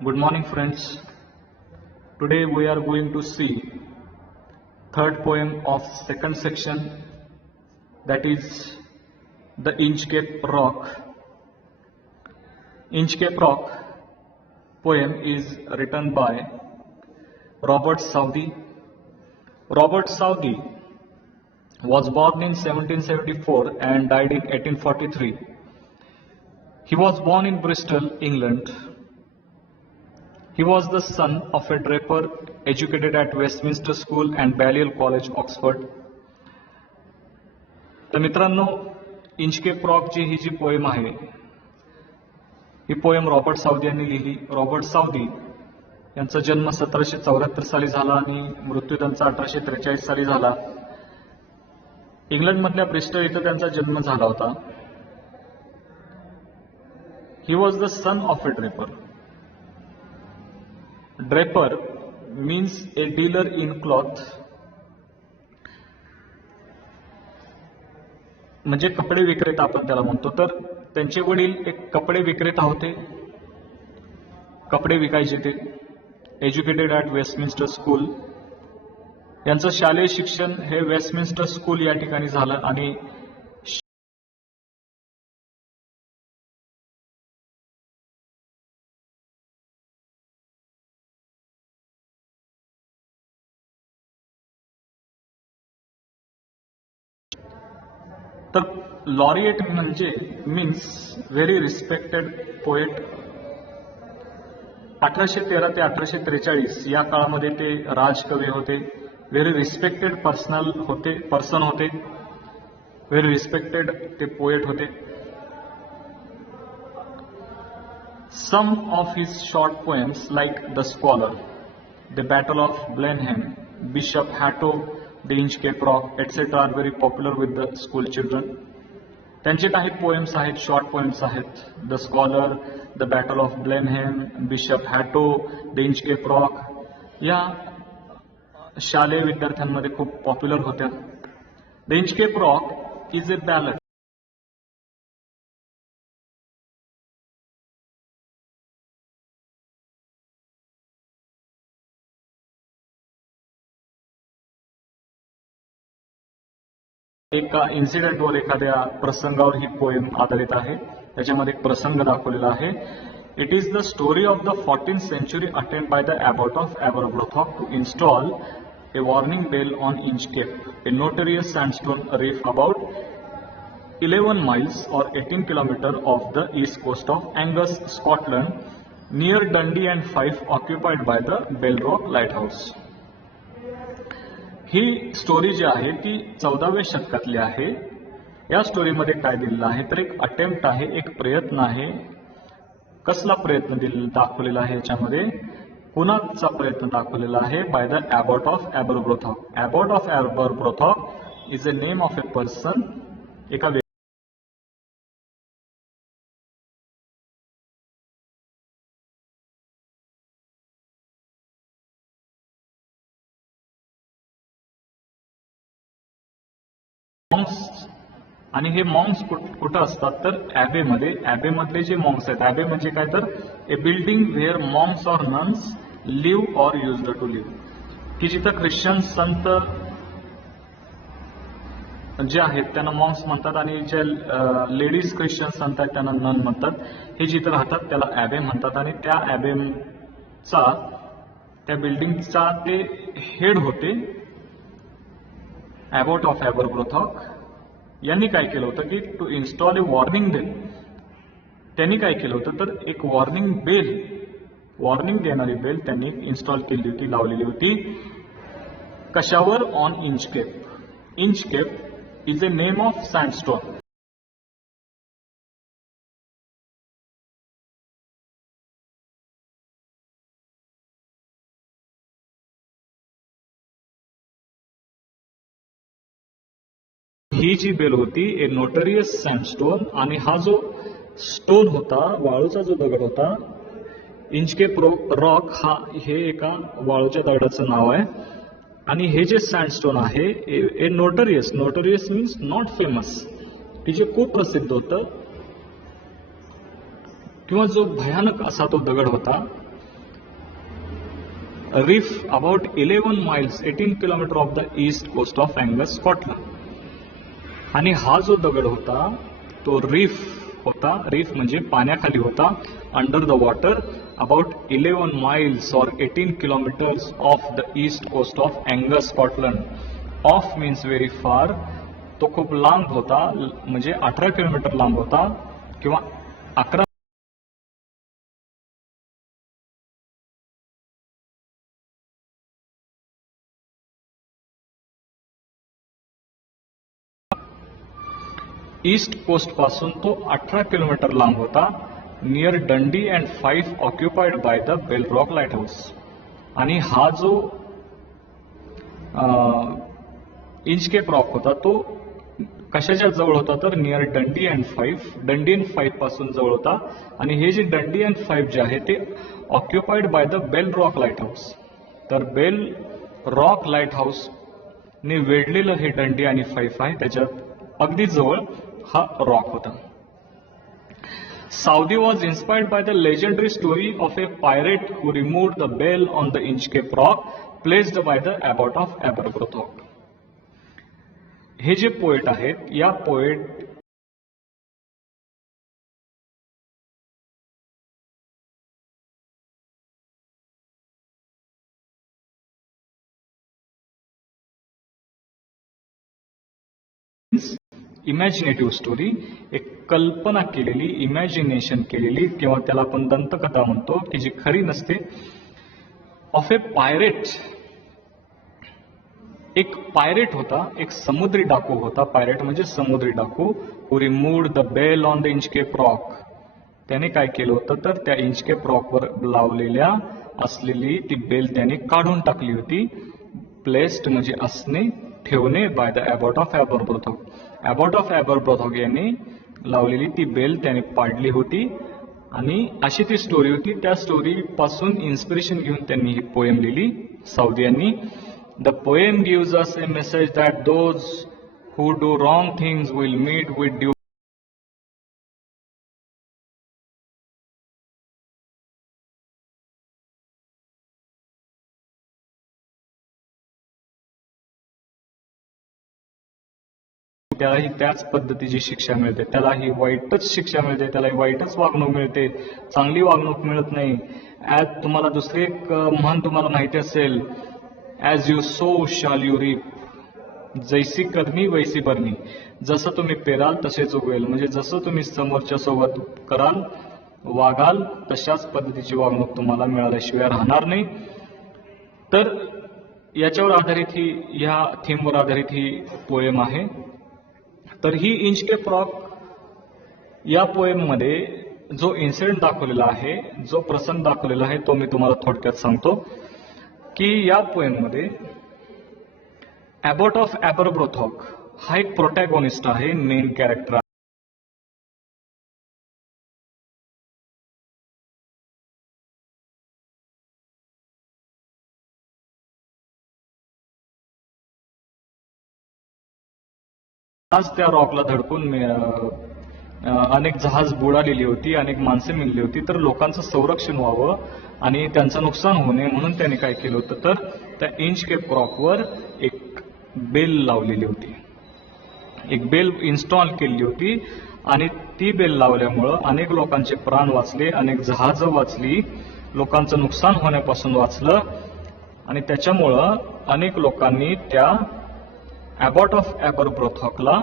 Good morning, friends. Today we are going to see third poem of second section, that is the Inchcape Rock. Inchcape Rock poem is written by Robert Southey. Robert Southey was born in 1774 and died in 1843. He was born in Bristol, England. He was the son of a draper, educated at Westminster School and Balliol College, Oxford. तर मित्रांनो, Inchcape rock ही जी poem आहे, ही poem Robert Saudi यांनी लिहिली. Robert Saudi यांचा जन्म 1774 साली झाला आणि मृत्यू त्यांचा 1843 साली झाला. इंग्लंडमधल्या ब्रिस्टल इथं त्यांचा जन्म झाला होता. He was the son of A Draper. Draper means a dealer in cloth, म्हणजे कपडे विक्रेता आपण त्याला म्हणतो. तर त्यांचे वडील एक कपडे विक्रेता होते, कपडे विकायचे ते. Educated at Westminster school. यांचं शालेय शिक्षण हे वेस्टमिन्स्टर स्कूल या ठिकाणी झालं आणि तर लॉरिएट म्हणजे मीन्स व्हेरी रिस्पेक्टेड पोएट. 1813 ते 1843 या काळामध्ये ते राजकवी होते. व्हेरी रिस्पेक्टेड पर्सन होते. व्हेरी रिस्पेक्टेड ते पोएट होते. Some of his short poems like the scholar, the battle of Blenheim, Bishop Hatto, the Inchcape Rock etcetera are very popular with the school children. त्यांचे काही poems आहेत, short poems आहेत. The scholar, the battle of Blenheim, Bishop Hatto, the Inchcape Rock या शालेय विद्यार्थ्यांमध्ये खूप popular होत्या. The Inchcape Rock is a ballad. एका इन्सिडेंटवर, एखाद्या प्रसंगावर ही पोएम आधारित आहे. त्याच्यामध्ये एक प्रसंग दाखवलेला आहे. It is the story of the 14th century attempt by the abbot of Aberbrothock to install a warning bell on Inchcape, a notorious sandstone reef about 11 miles or 18 kilometers off the east coast of Angus, Scotland, near Dundee and Fife, occupied by the Bellrock Lighthouse. ही story जी आहे ती 14व्या शतकातली आहे. या स्टोरीमध्ये काय दिलेलं आहे तर एक अटेम्प्ट आहे, एक प्रयत्न आहे. कसला प्रयत्न दाखवलेला आहे याच्यामध्ये, कुणाचा प्रयत्न दाखवलेला आहे? By the Abbot of Aberbrothock. Abbot of Aberbrothock is a name of a person, एका मॉन्क्स. आणि हे मॉन्क्स कुठं असतात तर ॲबेमध्ये. ॲबेमधले जे मॉन्क्स आहेत, ॲबे म्हणजे काय तर a building where monks or nuns live or used to live, की जिथं ख्रिश्चन संत जे आहेत त्यांना मॉन्क्स म्हणतात आणि ज्या लेडीज ख्रिश्चन संत आहेत त्यांना नन म्हणतात. हे जिथं राहतात त्याला ॲबे म्हणतात. आणि त्या ॲबेचा, त्या बिल्डिंगचा ते हेड होते ॲबॉट ऑफ ॲबरब्रोथॉक. यांनी काय केलं होतं की to install a warning bell. त्यांनी काय केलं होतं तर एक वॉर्निंग बेल, वॉर्निंग देणारी बेल त्यांनी इन्स्टॉल केली होती, लावलेली होती. कशावर? On Inchcape. Inchcape is a name of sandstone. ही जी बेल होती ए नोटोरियस सँडस्टोन. आणि हा जो स्टोन होता, वाळूचा जो दगड होता, इंचकेप रॉक, हा हे एका वाळूच्या दगडाचं नाव आहे. आणि हे जे सँडस्टोन आहे a notorious, notorious means not famous, की जे खूप प्रसिद्ध होतं किंवा जो भयानक असा तो दगड होता. reef about 11 miles 18 kilometer of the east coast of Angus, Scotland. आणि हा जो दगड होता तो रीफ होता. रीफ म्हणजे पाण्याखाली होता, under the water, about 11 miles or 18 kilometers of the east coast of Angus, Scotland. Of means very far. तो खूप लांब होता, म्हणजे 18 किलोमीटर लांब होता किंवा 11. ईस्ट कोस्ट पासून तो 18 किलोमीटर लांब होता, near Dundee and Fife, occupied by the Bell Rock lighthouse. आणि हा जो इंचकेप रॉक होता तो कशाच्या जवळ होता तर नियर डंडी अँड फाईफ, डंडी अँड फाईफ पासून जवळ होता. आणि हे जे डंडी अँड फाईफ जे आहे ते occupied by the Bell Rock lighthouse. तर बेल रॉक लाईट हाऊस ने वेढलेलं हे डंडी आणि फाईफ आहे, त्याच्यात अगदी जवळ हा रॉक होता. Southey was inspired by the legendary story of a pirate who removed the bell on the Inchcape Rock placed by the abbot of Aberbrothock. हे जे पोएट आहेत, या पोएट इमॅजिनेटिव्ह स्टोरी, एक कल्पना केलेली, इमॅजिनेशन केलेली, किंवा त्याला आपण दंतकथा म्हणतो की जी खरी नसते, ऑफ ए पायरेट. एक पायरेट होता, एक समुद्री डाकू होता. पायरेट म्हणजे समुद्री डाकू. Who removed the bell on the Inchcape Rock. त्याने काय केलं होतं तर त्या इंचकेप रॉकवर लावलेल्या असलेली ती बेल त्याने काढून टाकली होती. प्लेस्ड म्हणजे असणे, ठेवणे, by the Abbott of Aberbrothock. Abbot of Aberbrothock यांनी लावलेली ती बेल त्याने पाडली होती. आणि अशी ती स्टोरी होती. त्या स्टोरी पासून इन्स्पिरेशन घेऊन त्यांनी ही पोएम लिहिली साऊदी यांनी. The poem gives us a message that those who do wrong things will meet with due. त्यालाही त्याच पद्धतीची शिक्षा मिळते, त्यालाही वाईटच शिक्षा मिळते, त्यालाही वाईटच वागणूक मिळते, चांगली वागणूक मिळत नाही. ॲज तुम्हाला दुसरी एक म्हण तुम्हाला माहिती असेल, ॲज यू सो शाल यू रीप. जैसी करणी वैसी भरणी. जसं तुम्ही पेराल तसेच उगवेल. म्हणजे जसं तुम्ही समोरच्या सोबत कराल, वागाल, तशाच पद्धतीची वागणूक तुम्हाला मिळाल्याशिवाय राहणार नाही. तर याच्यावर आधारित ही, ह्या थीमवर आधारित ही पोएम आहे. तर ही इंचकेप रॉक या पोएम मध्ये जो इन्सिडेंट दाखवलेला आहे, जो प्रसंग दाखवलेला आहे, तो मी तुम्हाला थोडक्यात सांगतो की या पोएम मध्ये अबॉट ऑफ एबरब्रोथॉक हा एक प्रोटॅगॉनिस्ट आहे, मेन कॅरेक्टर आहे. आज त्या रॉकला धडकून अनेक जहाज बुडालेली होती, अनेक माणसे मिळली होती. तर लोकांचं संरक्षण व्हावं आणि त्यांचं नुकसान होऊ नये म्हणून त्याने काय केलं होतं तर त्या इंचकेप रॉकवर एक बेल लावलेली होती, एक बेल इन्स्टॉल केली होती. आणि ती बेल लावल्यामुळं अनेक लोकांचे प्राण वाचले, अनेक जहाजं वाचली, लोकांचं नुकसान होण्यापासून वाचलं. आणि त्याच्यामुळं अनेक लोकांनी त्या अबॉट ऑफ एबरब्रोथॉकला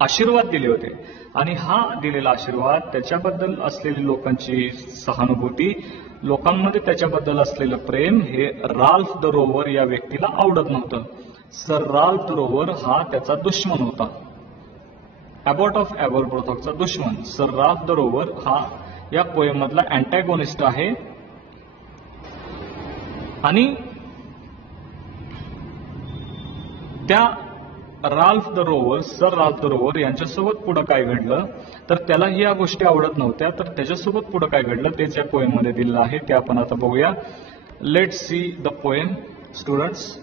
आशीर्वाद दिले होते. आणि हा दिलेला आशीर्वाद, त्याच्याबद्दल असलेली लोकांची सहानुभूती, लोकांमध्ये त्याच्याबद्दल असलेलं प्रेम, हे राल्फ द रोवर या व्यक्तीला आवडत नव्हतं. सर राल्फ द रोवर हा त्याचा दुश्मन होता, अबॉट ऑफ एबरब्रोथॉकचा दुश्मन. सर राल्फ द रोवर हा या पोएम मधला अँटॅगोनिस्ट आहे. आणि त्या Ralph the rover, sir Ralph the rover यांच्यासोबत पुढे काय घडलं तर त्यालाही या गोष्टी आवडत नव्हत्या. तर त्याच्यासोबत पुढे काय घडलं तेच या पोएम मध्ये दिलेलं आहे, ते आपण आता बघूया. Let's see the poem students.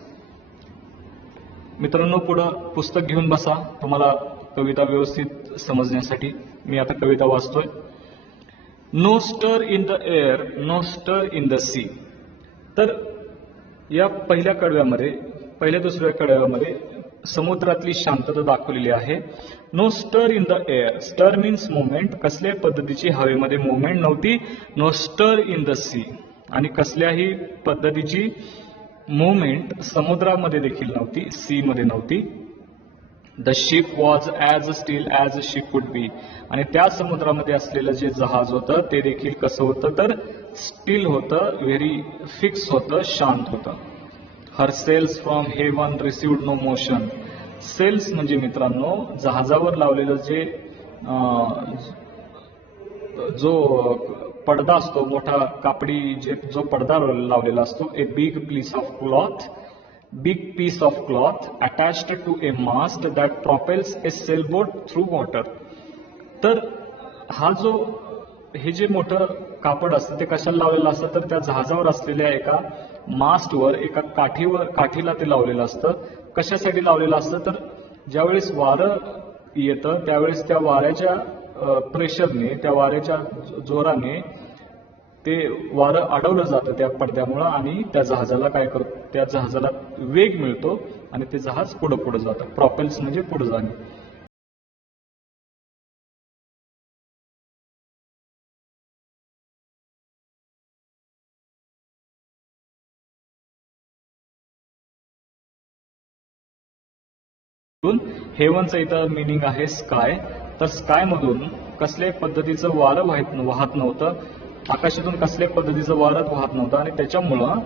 मित्रांनो, पुढं पुस्तक घेऊन बसा तुम्हाला कविता व्यवस्थित समजण्यासाठी. मी आता कविता वाचतोय. No stir in the air, no stir in the sea, तर या पहिल्या दुसऱ्या कडव्यामध्ये समुद्रातली शांतता दाखवलेली आहे. No stir in the air. स्टर मीन्स मुवमेंट. कसल्याही पद्धतीची हवेमध्ये मुवमेंट नव्हती. No stir in the C. आणि कसल्याही पद्धतीची मुवमेंट समुद्रामध्ये देखील नव्हती, सी मध्ये नव्हती. The ship was as steel as a ship could be. आणि त्या समुद्रामध्ये असलेलं जे जहाज होतं ते देखील कसं होतं तर स्टील होतं, व्हेरी फिक्स होतं, शांत होतं. Her sails from heaven received no motion. Sails म्हणजे मित्रांनो जहाजावर लावलेलं जे जो पडदा असतो, मोठा कापडी जो पडदा लावलेला असतो, a big piece of cloth attached to a mast that propels a sailboat through water. तर हे जे मोठं कापड असतं ते कशाला लावलेलं असतं तर त्या जहाजावर असलेल्या एका मास्टवर, एका काठीला ते लावलेलं असतं. कशासाठी लावलेलं असतं तर ज्यावेळेस वारं येतं त्यावेळेस त्या वाऱ्याच्या प्रेशरने, त्या वाऱ्याच्या जोराने ते वारं अडवलं जातं त्या पडद्यामुळं आणि त्या जहाजाला वेग मिळतो आणि ते जहाज पुढे जातं. प्रॉपेल्स म्हणजे पुढे जाणे. हेवनचं इथं मिनिंग आहे स्काय. तर स्काय मधून कसल्याही पद्धतीचं वारं वाहत नव्हतं. आकाशातून कसल्याही पद्धतीचं वारं वाहत नव्हतं आणि त्याच्यामुळं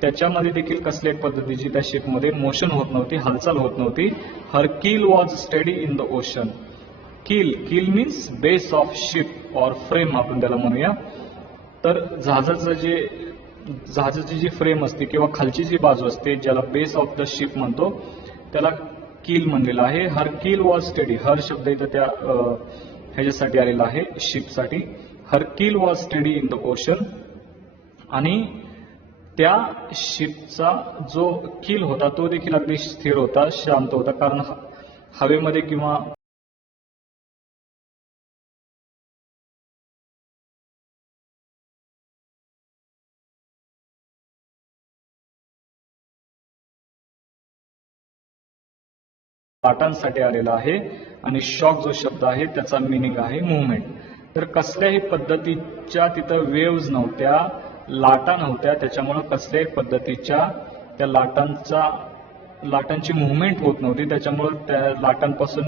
त्याच्यामध्ये देखील कसल्याही पद्धतीची त्या शिपमध्ये मोशन होत नव्हती, हालचाल होत नव्हती. Her keel was steady in the ocean. Keel means base of ship or frame आपण त्याला म्हणूया. तर जहाजाची जी फ्रेम असते किंवा खालची जी बाजू असते ज्याला बेस ऑफ द शिप म्हणतो त्याला कील म्हणलेलं आहे. हर कील वॉज स्टेडी. हर शब्द इथं त्या ह्याच्यासाठी आलेला आहे, शिपसाठी. हर keel was steady in the ocean. आणि त्या शिपचा जो कील होता तो देखील अगदी स्थिर होता, शांत होता. कारण हवेमध्ये किंवा लाटांसाठी आलेला आहे. आणि शॉक जो शब्द आहे त्याचा मिनिंग आहे मुवमेंट. तर कसल्याही पद्धतीच्या तिथं वेव्ज नव्हत्या, लाटा नव्हत्या. त्याच्यामुळं कसल्याही पद्धतीच्या त्या लाटांची मुवमेंट होत नव्हती. त्याच्यामुळं त्या लाटांपासून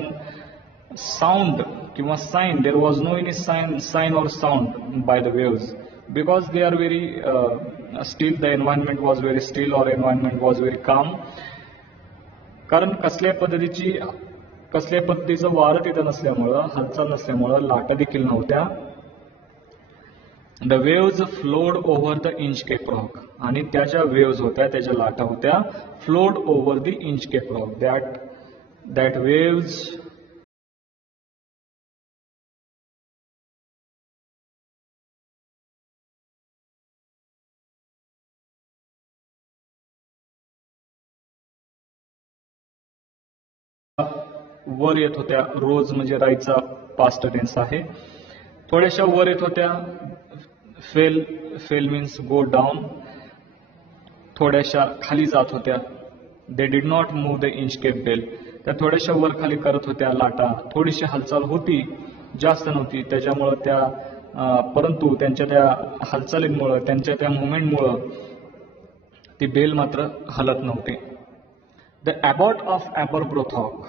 साऊंड किंवा sign, there was no any sign or sound by the waves because they are very still. The environment was very still or environment was very calm. कारण कसल्याही पद्धतीचं वारं तिथं नसल्यामुळं, हालचाल नसल्यामुळं लाटा देखील नव्हत्या. The waves flowed over the Inchcape rock. आणि त्या ज्या वेव्ज होत्या, त्याच्या लाटा होत्या, flowed over the Inchcape rock. That waves वर येत होत्या. रोज म्हणजे राईचा पास्ट टेन्स आहे. थोड्याशा वर येत होत्या. Fell means go down. थोड्याशा खाली जात होत्या. They did not move the Inchcape Bell. त्या थोड्याशा वर खाली करत होत्या लाटा. थोडीशी हालचाल होती, जास्त नव्हती. त्याच्यामुळं परंतु त्यांच्या त्या हालचालींमुळं, त्यांच्या त्या मुवमेंटमुळं ती बेल मात्र हलत नव्हती. The Abbott of Aberbrothock.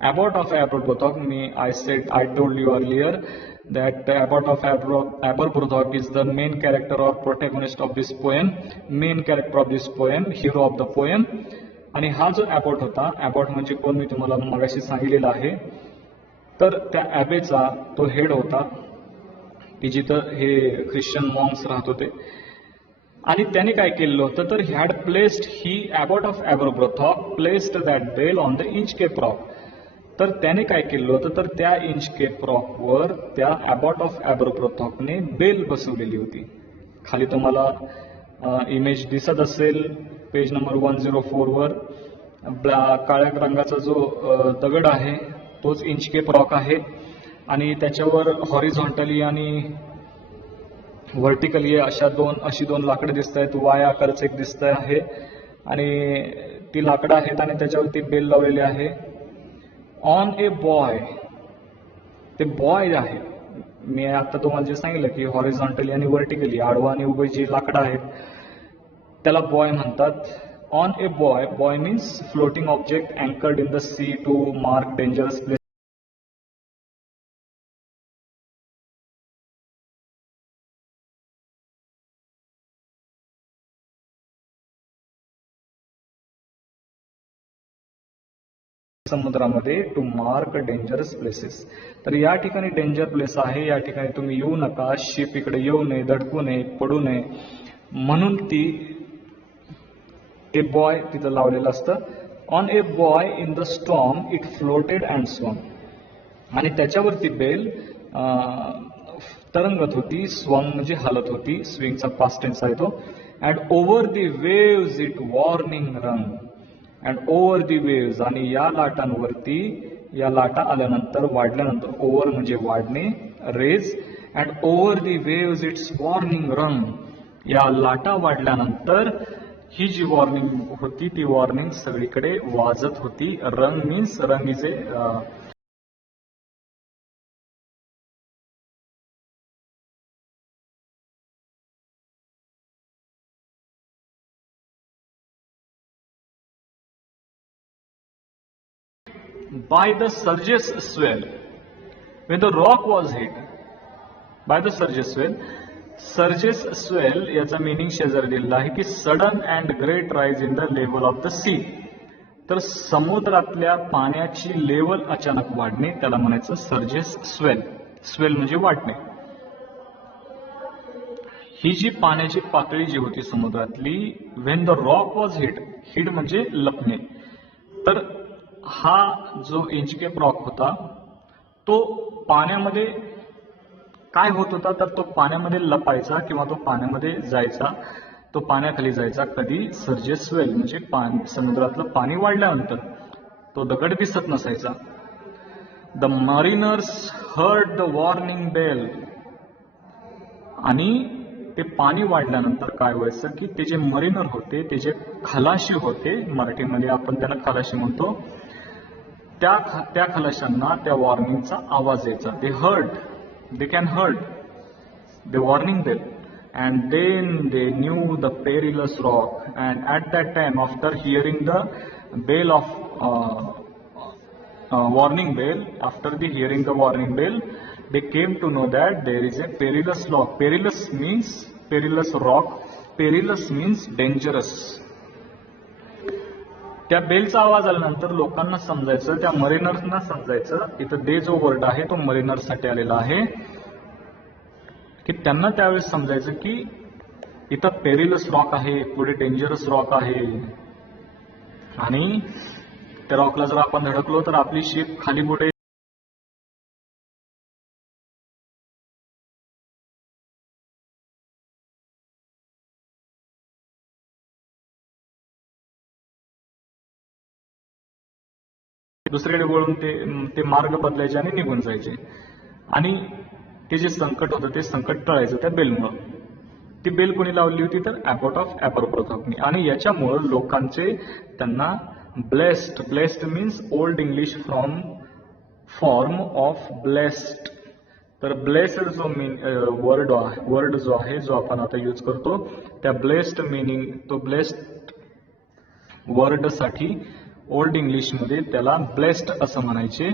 Abbot of Aberbrothock, I told you earlier that the Abbot of Aberbrothock is the main character or protagonist of this poem, hero of the poem. आणि हा जो Abbot होता, Abbot म्हणजे कोण मी तुम्हाला मगाशी सांगितलेलं आहे. तर त्या ॲबेचा तो हेड होता की जिथं हे ख्रिश्चन मॉन्क्स राहत होते. आणि त्याने काय केलेलं होतं तर Abbot of Aberbrothock placed that bell on the Inchcape Rock. तर त्याने काय केलं होतं तर त्या इंचकेप रॉकवर त्या ॲबॉट ऑफ ॲबरब्रोथॉकने बेल बसवलेली होती. खाली तुम्हाला इमेज दिसत असेल पेज नंबर 104 वर. काळ्या रंगाचा जो दगड आहे तोच इंचकेप रॉक आहे आणि त्याच्यावर हॉरिझॉन्टली आणि व्हर्टिकली अशी दोन लाकडं दिसत आहेत. वाय आकाराचं एक दिसत आहे आणि ती लाकडं आहेत आणि त्याच्यावरती बेल लावलेली आहे. ऑन ए बॉय, ते बॉय आहे. मी आता तुम्हाला जे सांगितलं की हॉरिझॉन्टली आणि व्हर्टिकली, आडवा आणि उभे जी लाकडं आहेत त्याला बॉय म्हणतात. On a buoy, buoy means floating object anchored in the sea to mark dangerous place. समुद्रामध्ये टू मार्क डेंजरस प्लेसेस. तर या ठिकाणी डेंजर प्लेस आहे, या ठिकाणी तुम्ही येऊ नका, शिप इकडे येऊ नये, धडकू नये, पडू नये, म्हणून ते बॉय तिथं लावलेलं असतं. On a buoy in the storm it floated and swam. आणि त्याच्यावरती बेल तरंगत होती. स्वम म्हणजे हलत होती, स्विंगचा पास्ट टेन्स आहे तो. And over the waves it warning run. And over the waves, आणि या लाटांवरती, या लाटा आल्यानंतर, वाढल्यानंतर, ओव्हर म्हणजे वाढणे, raise. And over the waves its warning run. या लाटा वाढल्यानंतर ही जी वॉर्निंग होती ती वॉर्निंग सगळीकडे वाजत होती. रंग मीन्स, रंग is a by the surges swell. When the rock was hit by the surges swell. Surges swell याचा मिनिंग शेजारी दिलेला आहे की sudden and great rise in the level of the sea. तर समुद्रातल्या पाण्याची लेवल अचानक वाढणे त्याला म्हणायचं सर्जेस स्वेल. स्वेल म्हणजे वाढणे. ही जी पाण्याची पातळी जी होती समुद्रातली, when the rock was hid, hid म्हणजे लपणे. तर हा जो इंचकेप रॉक होता तो पाण्यामध्ये काय होत होता, तर तो पाण्यामध्ये लपायचा किंवा तो पाण्यामध्ये जायचा, तो पाण्याखाली जायचा. कधी सर्जेस स्वेल म्हणजे समुद्रातलं पाणी वाढल्यानंतर तो दगड दिसत नसायचा. The mariners heard the warning bell. आणि ते पाणी वाढल्यानंतर काय व्हायचं की ते जे मरीनर होते, ते जे खलाशी होते, मराठीमध्ये आपण त्याला खलाशी म्हणतो, त्या खलाशांना त्या वॉर्निंगचा आवाज यायचा. they can heard the warning bell, and then they knew the perilous rock. And at that time, after hearing the bell of warning bell, after hearing the warning bell, they came to know that there is a perilous rock. Perilous means perilous rock. Perilous means dangerous. त्या बेलचा आवाज आल्यानंतर लोकांना समजायचं, त्या मरीनर्सना समजायचं, इथं दे जो वर्ड आहे तो मरीनर्ससाठी आलेला आहे, की त्यांना त्यावेळेस समजायचं की इथं पेरिलस रॉक आहे, पुढे डेंजरस रॉक आहे, आणि त्या रॉकला जर आपण धडकलो तर आपली शिप खाली पुढे दुसरीकडे वळून ते मार्ग बदलायचे आणि निघून जायचे. आणि ते जे संकट होतं ते संकट टळायचं त्या बेलमुळं. ती बेल कोणी लावली होती, तर ॲबॉट ऑफ ॲपरब्रोथॉकनी. आणि याच्यामुळं लोकांचे त्यांना blessed, blessed means old English form of blessed. तर ब्लेस्ड जो वर्ड जो आहे, जो आपण आता यूज करतो, त्या ब्लेस्ड मिनिंग, तो ब्लेस्ड वर्डसाठी ओल्ड इंग्लिशमध्ये त्याला ब्लेस्ड असं म्हणायचे.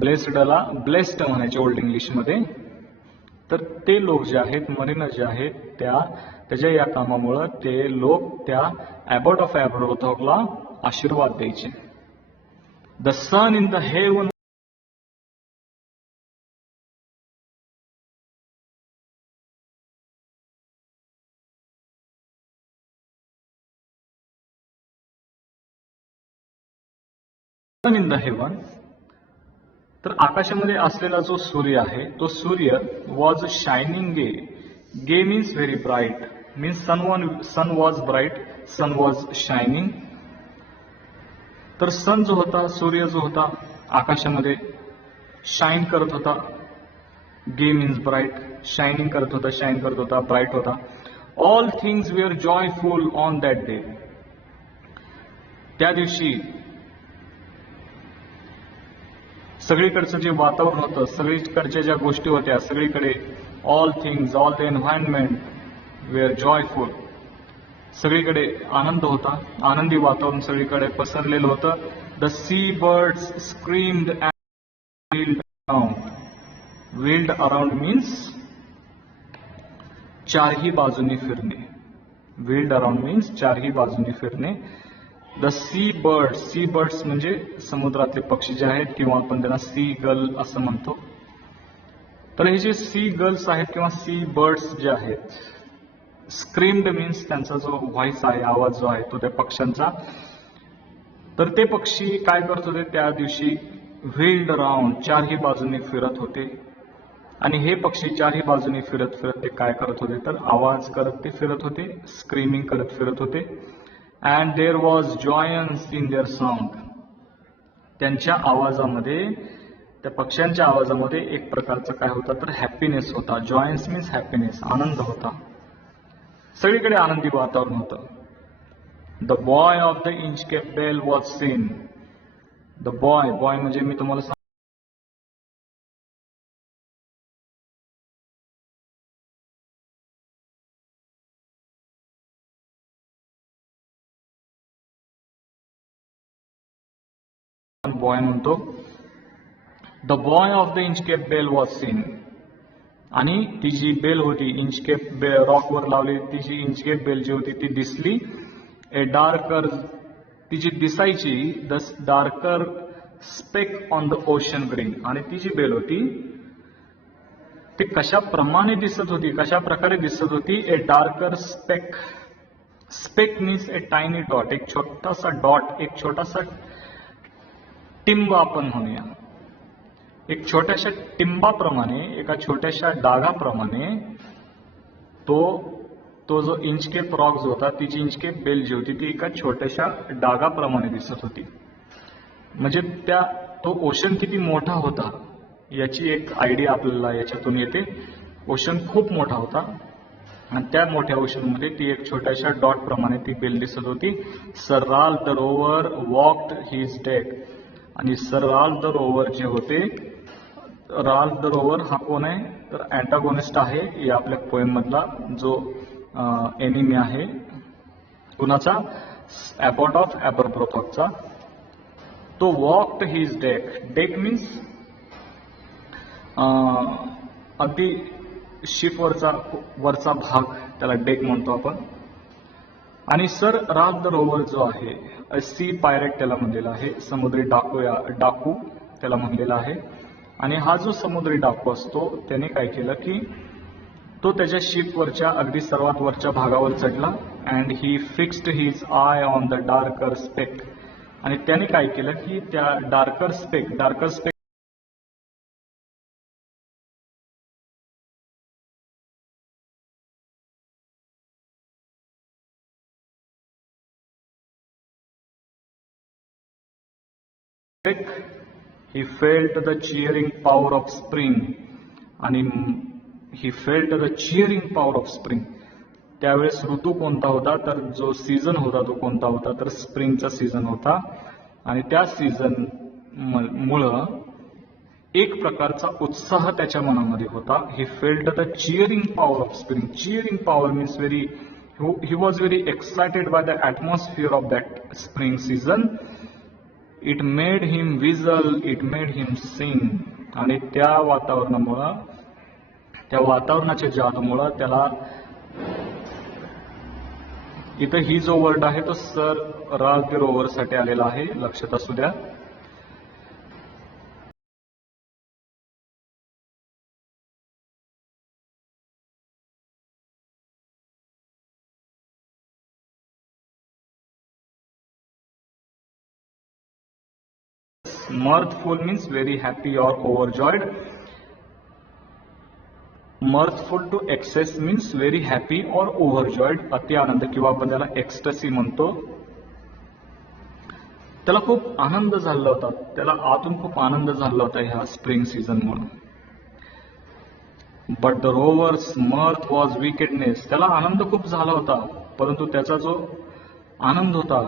ब्लेस्डला ब्लेस्ड म्हणायचे ओल्ड इंग्लिशमध्ये. तर ते लोक जे आहेत, मरीनर जे आहेत, त्याच्या या कामामुळं ते लोक त्या ॲबॉट ऑफ ॲपरब्रोथॉकला आशीर्वाद द्यायचे. The sun in the heaven in the heaven. तर आकाशामध्ये असलेला जो सूर्य आहे, तो सूर्य was shining gay. Gay means very bright, means sun was bright, sun was shining. तर सन जो होता, सूर्य जो होता, आकाशामध्ये शाईन करत होता. गे मीन्स ब्राईट, शायनिंग करत होता, शाईन करत होता, ब्राईट होता. All things were joyful on that day. त्या दिवशी सगळीकडचं जे वातावरण होतं, सगळीकडच्या ज्या गोष्टी होत्या, सगळीकडे all things, all the environment were joyful. सगळीकडे आनंद होता, आनंदी वातावरण सगळीकडे पसरलेलं होतं. The sea birds screamed and wheeled around. Wheeled around means चारही बाजूनी फिरणे. व्हील्ड अराउंड मीन्स चारही बाजूनी फिरणे. द सी बर्ड्स म्हणजे समुद्रातले पक्षी जे आहेत, किंवा आपण त्यांना सी गल असं म्हणतो. तर हे जे सी गर्ल्स आहेत किंवा सी बर्ड्स जे आहेत, स्क्रीम्ड मीन्स त्यांचा जो व्हॉइस आहे, आवाज जो आहे तो त्या पक्ष्यांचा. तर ते पक्षी काय करत होते त्या दिवशी? व्हील्ड अराउंड, चारही बाजूने फिरत होते. आणि हे पक्षी चारही बाजूने फिरत फिरत ते काय करत होते? तर आवाज करत ते फिरत होते, स्क्रीमिंग करत फिरत होते. And there was joyance in their song. त्यांच्या आवाजामध्ये, त्या पक्ष्यांच्या आवाजामध्ये एक प्रकारचा काय होता? तर हॅपीनेस होता. जॉयन्स मीन्स हॅपीनेस, आनंद होता. सगळीकडे आनंदी वातावरण होतं. The buoy of the Inchcape bell was seen. The buoy म्हणजे मी तुम्हाला बॉय म्हणतो. The buoy of the Inchcape bell was seen. आणि ती जी बेल होती, इंचकेप रॉकवर लावली, ती जी इंचकेप बेल जी होती ती दिसली. ए डार्कर, ती जी दिसायची, the darker speck on the ocean green. आणि ती जी बेल होती ती कशाप्रमाणे दिसत होती, कशा प्रकारे दिसत होती? ए डार्कर स्पेक. स्पेक मीन्स ए टायनी डॉट, एक छोटासा डॉट, एक छोटासा टिंब आपण म्हणूया. एक छोट्याशा टिंबाप्रमाणे, एका छोट्याशा डागाप्रमाणे तो जो इंचकेप रॉक जो होता, ती जी इंचकेप बेल जी होती ती एका छोट्याशा डागाप्रमाणे दिसत होती. म्हणजे तो ओशन किती मोठा होता याची एक आयडिया आपल्याला याच्यातून येते. ओशन खूप मोठा होता आणि त्या मोठ्या ओशनमध्ये ती एक छोट्याशा डॉट प्रमाणे ती बेल दिसत होती. Sir Ralph the rover walked his deck. आणि सर राल्फ द रोवर जे होते, राल्फ द रोवर हा कोण आहे? तर अँटागोनिस्ट आहे या आपल्या पोएम मधला जो एनिमी आहे. कुणाचा? एबॉट ऑफ एबरब्रोथॉकचा. तो walked his deck. Deck means अगदी शिपवरचा भाग, त्याला डेक म्हणतो आपण. आणि सर राल्फ द रोवर जो आहे, सी पायरेट त्याला म्हणलेला आहे, समुद्री डाकू त्याला म्हणलेला आहे. आणि हा जो समुद्री डाकू असतो त्याने काय केलं की तो त्याच्या शिपवरच्या अगदी सर्वात वरच्या भागावर चढला. And he fixed his eye on the darker speck. आणि त्याने काय केलं की त्या darker speck he felt the cheering power of spring. आणि he felt the cheering power of spring. त्यावेळेस ऋतू कोणता होता? तर जो सीझन होता तो कोणता होता? तर स्प्रिंगचा सीझन होता. आणि त्या सीझन मुळे एक प्रकारचा उत्साह त्याच्या मनामध्ये होता. he felt the cheering power of spring. cheering power means he was very excited by the atmosphere of that spring season. It made him whistle, it made him sing. आणि त्या वातावरणामुळं, त्या वातावरणाच्या जादूमुळं त्याला, इथं ही जो वर्ड आहे तो सर राल्फ द रोवर साठी आलेला आहे, लक्षात असू द्या. Mirthful means very happy or overjoyed. Mirthful to excess means very happy or overjoyed. अति आनंद किंवा आपण त्याला एक्स्टसी म्हणतो. त्याला खूप आनंद झाला होता, त्याला आतून खूप आनंद झाला होता ह्या स्प्रिंग सीझन मुळे. But the rover's mirth was wickedness. त्याला आनंद खूप झाला होता, परंतु त्याचा जो आनंद होता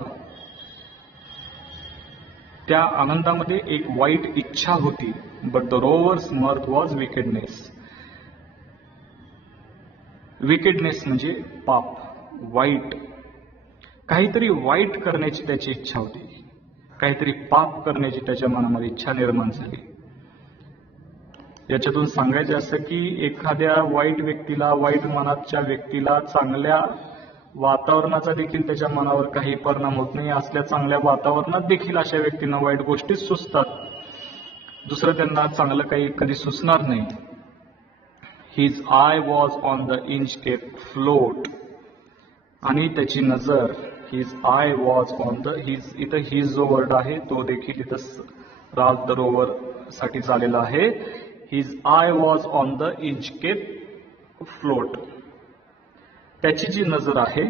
त्या आनंदामध्ये एक वाईट इच्छा होती. But the rover's mirth was wickedness. Wickedness म्हणजे पाप, वाईट, काहीतरी वाईट करण्याची त्याची इच्छा होती, काहीतरी पाप करण्याची त्याच्या मनामध्ये इच्छा निर्माण झाली. याच्यातून सांगायचं असं की एखाद्या वाईट व्यक्तीला, वाईट मनाच्या व्यक्तीला चांगल्या वातावरणाचा देखील त्याच्या मनावर काही परिणाम होत नाही. असल्या चांगल्या वातावरणात देखील अशा व्यक्तींना वाईट गोष्टी सुचतात. दुसरं त्यांना चांगलं काही कधी सुचणार नाही. His I was on the Inchcape float. आणि त्याची नजर, his I was on the, his, इथं हिज जो वर्ड आहे तो देखील इथं राल्फ द रोवर साठी झालेला आहे. His I was on the Inchcape float. त्याची जी नजर आहे,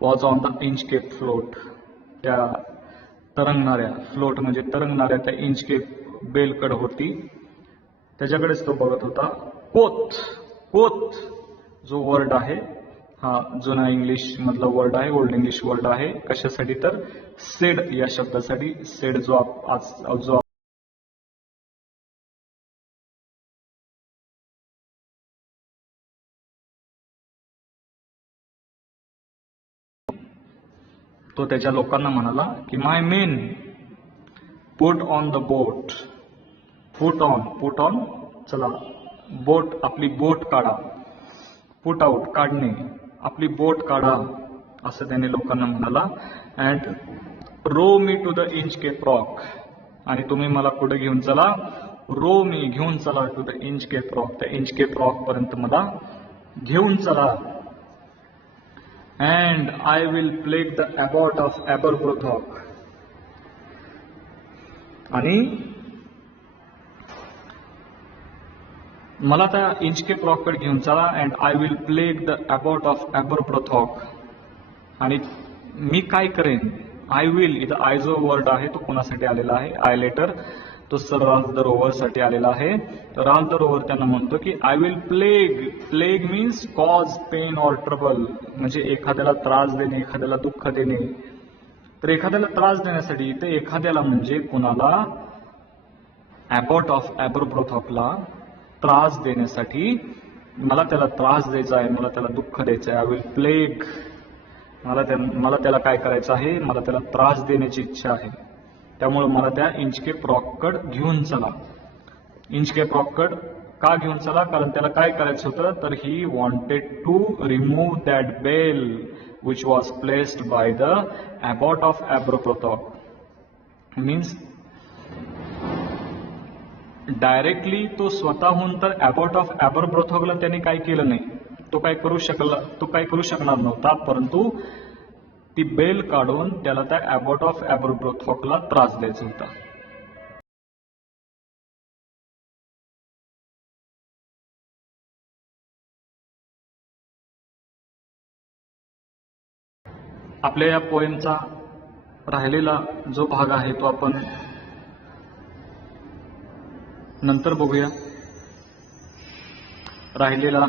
was on the Inchcape float, त्या तरंगणाऱ्या, फ्लोट म्हणजे तरंगणाऱ्या त्या इंचकेप बेलकड होती, त्याच्याकडेच तो बघत होता. कोथ, कोथ जो वर्ड आहे हा जुना इंग्लिश मधला वर्ड आहे, ओल्ड इंग्लिश वर्ड आहे. कशासाठी तर सेड या शब्दासाठी. सेड जो तो त्याच्या लोकांना म्हणाला की my men put on the boat. Put on चला, बोट, आपली बोट काढा. पुट आउट काढणे, आपली बोट काढा, असं त्याने लोकांना म्हणाला. And row me to the Inchcape rock. आणि तुम्ही मला पुढे घेऊन चला. रो मी, घेऊन चला, टू द इंचकेप रॉक, त्या इंचकेप रॉक पर्यंत मला घेऊन चला. And I will plague the Abbott of Aberbrothok. आणि मला त्या इंचकेप रॉककडे घेऊन चला. And I will plague the Abbott of Aberbrothok. आणि मी काय करेन, आय विल, इथं आय जो वर्ड आहे तो कोणासाठी आलेला आहे, आय लेटर, तो सर राल्फ द रोवर साठी आलेला आहे. तर राल्फ द रोवर त्यांना म्हणतो की I will plague. Plague means cause pain or trouble, म्हणजे एखाद्याला त्रास देणे, एखाद्याला दुःख देणे. तर एखाद्याला त्रास देण्यासाठी, ते एखाद्याला म्हणजे कुणाला, अबॉट ऑफ एबरब्रोथॉकला त्रास देण्यासाठी, मला त्याला त्रास द्यायचा आहे, मला त्याला दुःख द्यायचं आहे. आय विल प्लेग, मला त्याला काय करायचं आहे, मला त्याला त्रास देण्याची इच्छा आहे. त्यामुळे मला त्या इंचकेप रॉककड घेऊन चला. इंचकेप रॉककड का घेऊन चला, कारण त्याला काय करायचं होतं, तर he wanted to remove that bell which was placed by the Abbott of Aberbrothok. Means directly तो स्वतःहून तर अबॉट ऑफ एबरब्रोथॉकला त्याने काय केलं नाही, तो काय करू शकणार नव्हता, परंतु ती बेल काढून त्याला त्या अबॉट ऑफ एबरब्रोथॉकला त्रास द्यायचा होता. आपल्या या पोएमचा राहिलेला जो भाग आहे तो आपण नंतर बघूया. राहिलेला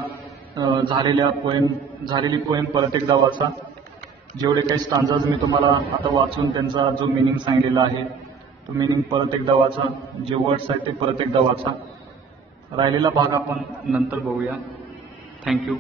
झालेली पोएम परत एकदा वाचा. जेवढे काही स्टांजाज मी तुम्हाला आता वाचून त्यांचा जो मिनिंग सांगितलेला आहे तो मिनिंग परत एकदा वाचा. जे वर्ड्स आहेत ते परत एकदा वाचा. राहिलेला भाग आपण नंतर बघूया. थँक्यू.